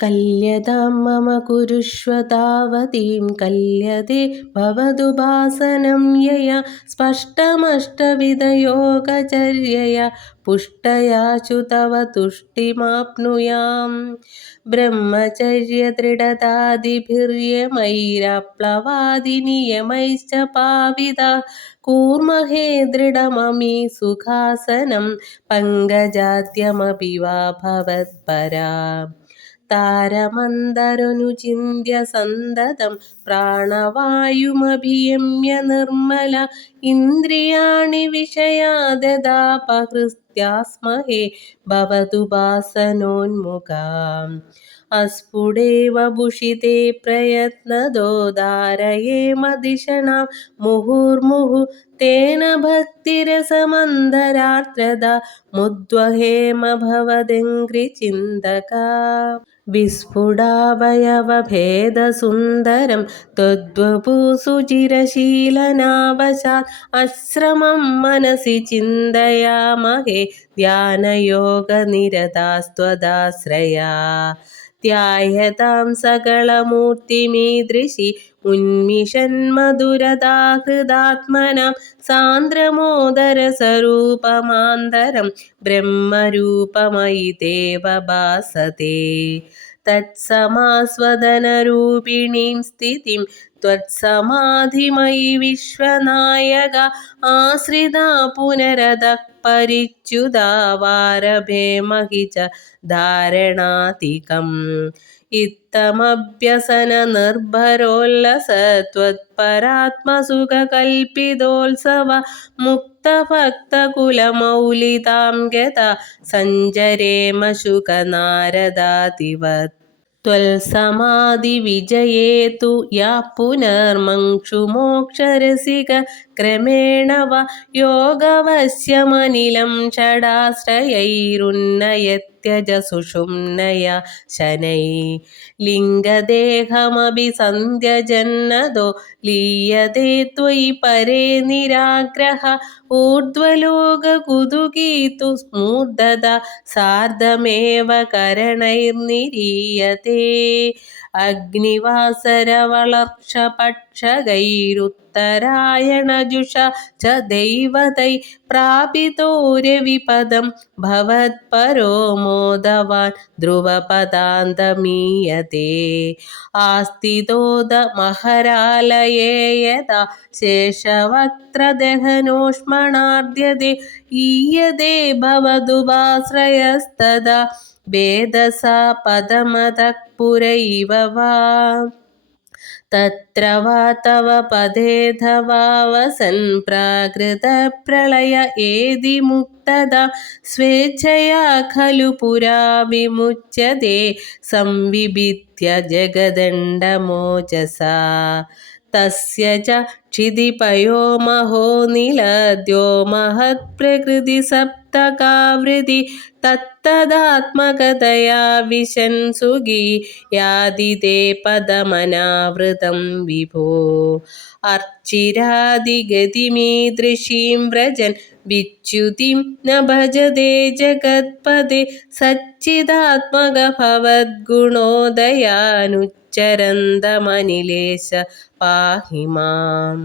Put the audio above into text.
കല്യതാം മമ കുരുഷ്വ താവതീം കല്യതേ ഭവതുപാസനം യയാ സ്പഷ്ടമഷ്ടവിധയോഗചര്യയാ പുഷ്ടയാശു തവ തുഷ്ടിമാപ്നുയാം. ബ്രഹ്മചര്യദൃഢതാദിഭിർയമൈരാപ്ലവാദിനിയമൈശ്ച പാവിതാ കൂർമഹേ ദൃഢമമീ സുഖാസനം പങ്കജാദ്യമപി വാ ഭവത്പരാ. താരമന്തരനുചിന്യ സന്തതം പ്രാണവായുമഭിയമ്യ നിർമ്മല ഇന്ദ്രിയാണി വിഷയാദതാപഹൃത്യാസ്മഹേ ഭവതുപാസനോന്മുഖാം. അസ്ഫുടേവ ഭുഷിതേ പ്രയത്നദോ ധാരയേമ ധിഷണാം മുഹുർമുഹു തേന ഭക്തിരസമന്തരാർദ്രതാ മുദ്വഹേമ ഭവദംഘ്രിചിന്തകാ. വിസ്ഫുടാവയവഭേദസുന്ദരം ത്വദ്വപുസുചിരശീലനാവശാത് അശ്രമം മനസി ചിന്തയാമഹേ ധ്യാനയോഗനിരതാസ്ത്വദാശ്രയാ. ധ്യായതാം സകളമൂർത്തിമീദൃശി ഉന്മിഷന്മധുരതാഹൃദാത്മനാം സാന്ദ്രമോദരസരൂപമാന്തരം ബ്രഹ്മരൂപമയി ദേവ ഭാസത്തെ. തത്സമാസ്വദനരൂപിണീം സ്ഥിതിം ത്വത്സമാധിമയി വിശ്വനായക ആശ്രിതാ പുനരതഃ പരിച്യുതാ വാരഭേമഹി ച ധാരണാധികം. ഇത്തമഭ്യസനനിർഭരോല്ലസത്വത്പരാത്മസുഖകൽപ്പിതോത്സവ മുക്തഭക്തകുലമൗലിതാം ഗതാ സഞ്ചരേമ ശുകനാരദാദിവത്. ത്വൽസമാധിവിജയേ തു യാ പുനർമങ്ക്ഷുമോക്ഷരസിക ക്രമേണ വ യോഗവശ്യമനിലം ഷടാശ്രയൈരുന്നയത്യജ സുഷുമ്നയാ ശനൈഃ. ലിംഗദേഹമഭിസന്ധ്യജന്നതോ ലീയതേ ത്വയി പരേ നിരാഗ്രഹ ഊർധ്വലോകകുതുകീതു മൂർധതാ സാർദ്ധമേവ കരണൈർനിരീയതേ. അഗ്നിവാസരവളർഷപക്ഷഗൈരുത്തരായണജുഷാ ച ദൈവതൈ പ്രാപിതോ രവിപദം ഭവത്പരോ മോദവാൻ ധ്രുവപദാന്തമീയതേ. ആസ്ഥിതോദമഹരാലയേ യഥാ ശേഷവക്ത്രദഹനോഷ്മണാർദ്യതേ ഈയതേ ഭവതുപാശ്രയസ്തദാ വേദസാ പദമതഃ പുരൈവ വാ. തത്ര വാ തവ പദേഥവാ വസൻ പ്രാകൃതപ്രളയ ഏതി മുക്തതാ സ്വേച്ഛയാ ഖലു പുരാ വിമുച്യതേ സംവിഭിത്യ ജഗദണ്ഡമോജസാ. തസ്യ ച ക്ഷിതിപയോ മഹോ നിലദ്യോ മഹത്പ്രകൃതിസപ്തകാവൃതി തത്തദാത്മകതയാ വിശൻ സുഖീ യാതി തേ പദമനാവൃതം വിഭോ. അർച്ചിരാദിഗതിമീദൃശീം വ്രജൻ വിച്യുതിം ന ഭജതേ ജഗത്പദേ സച്ചിദാത്മക ഭവദ്ഗുണോദയാനുച്ചരന്തമനിലേശ പാഹി മാം.